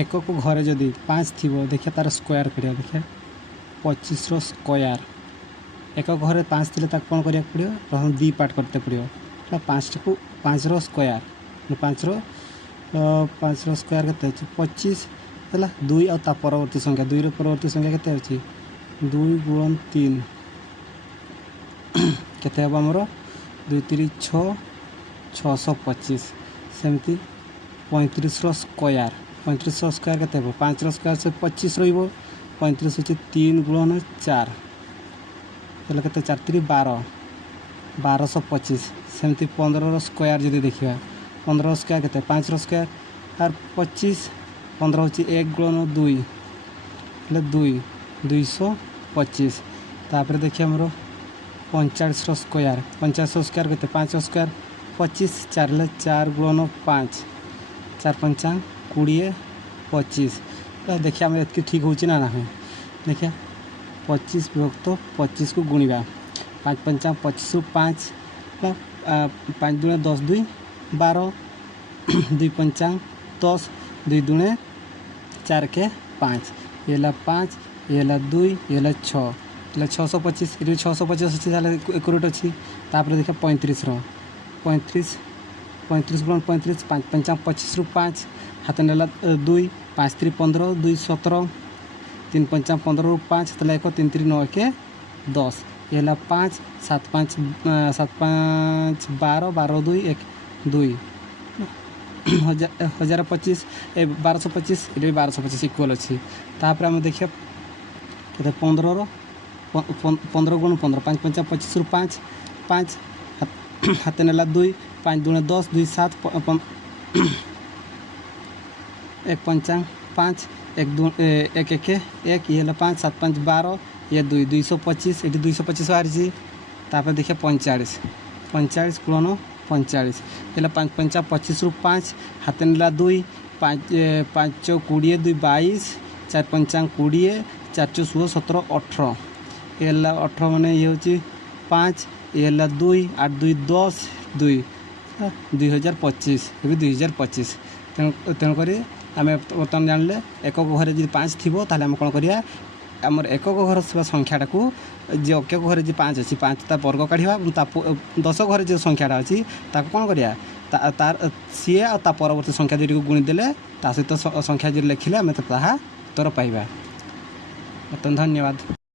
एकक घरे जदि 5 थी देखिए तार स्क्वायर करिया देखिए 25 रो स्क्वायर एकक घरे 5 थी कौन करिया पड़ो प्रथम 2 पार्ट करते पड़ो 5 को 5 रो स्क्वायर 5 रो स्क्वायर के 25 है 2 आ परवर्ती संख्या 2 परवर्ती संख्या के 2 गुणन 3 केते हम आमर 2 3 6 625 सेमती 35 रो स्क्वायर 35 रो स्क्वायर के 5 रो स्क्वायर से 25 रो 35 होची 3 गुणन 4 ताले के 4 3 12 1225 सेमती 15 रो स्क्वायर जदि देखिए 15 रो स्क्वायर के 5 रो स्क्वायर और 25 15 होची 1 गुणन 2 ले 2 225 तापर देखिए हमरो 45 रो स्क्वायर 45 रो स्क्वायर के 5 रो स्क्वायर 25 4 ले 4 गुणन 5 4 5 20 25 देखिए आम ये ठीक हो ना देखिए 25 विभक्त 25 को गुणा 5 5 25 रु 5 5 दुणे 10 2 12 2 5 10 2 दुणे 4 के 5 ये 5 ये 2 ये 6 625 ये 625 अच्छी एक रोट अच्छी तापर देखिए 35 रो 35 35 गुण 35 5 5 25 रु 5 हाथ नेला 2 5 3 15 2 17 3 5 15 रु 5 तले 1 3 3 9 के 10 ये 5 7 5 7 5 12 12 2 1 2 1025 1225 ये 1225 इक्वल अच्छी तापर आम देखिए 15 रो 15 गुण 15 5 5 25 रु 5 5 हाथ नेला 2 5 2 10 2 7 1 5 5 1 2 1 1 1 ये 5 7 5 12 ये 2 225 ये 225 बाहरी तापर देखिए 45 45 गुणन 45 ये 5 5 25 रु 5 हाथ नेला 2 5 5 20 2 22 4 5 20 4 16 17 18 ये 18 माने ये होची 5 ये 2 8 2 10 2 2025 ये 2025 तेणुक आम बर्तमान जानले एकक घरे जी 5 थी आम कौन करिया आमर एकक घर संख्याटा को जो एकक घरे जी 5 अच्छी 5 ता वर्ग काढ़ा 10 घरे जो संख्याटा अच्छी कौन करिया तार सी आ परवर्ती संख्या जो गुणीदेले ता सहित संख्या जो लिखिले आम उत्तर पाइबा। धन्यवाद।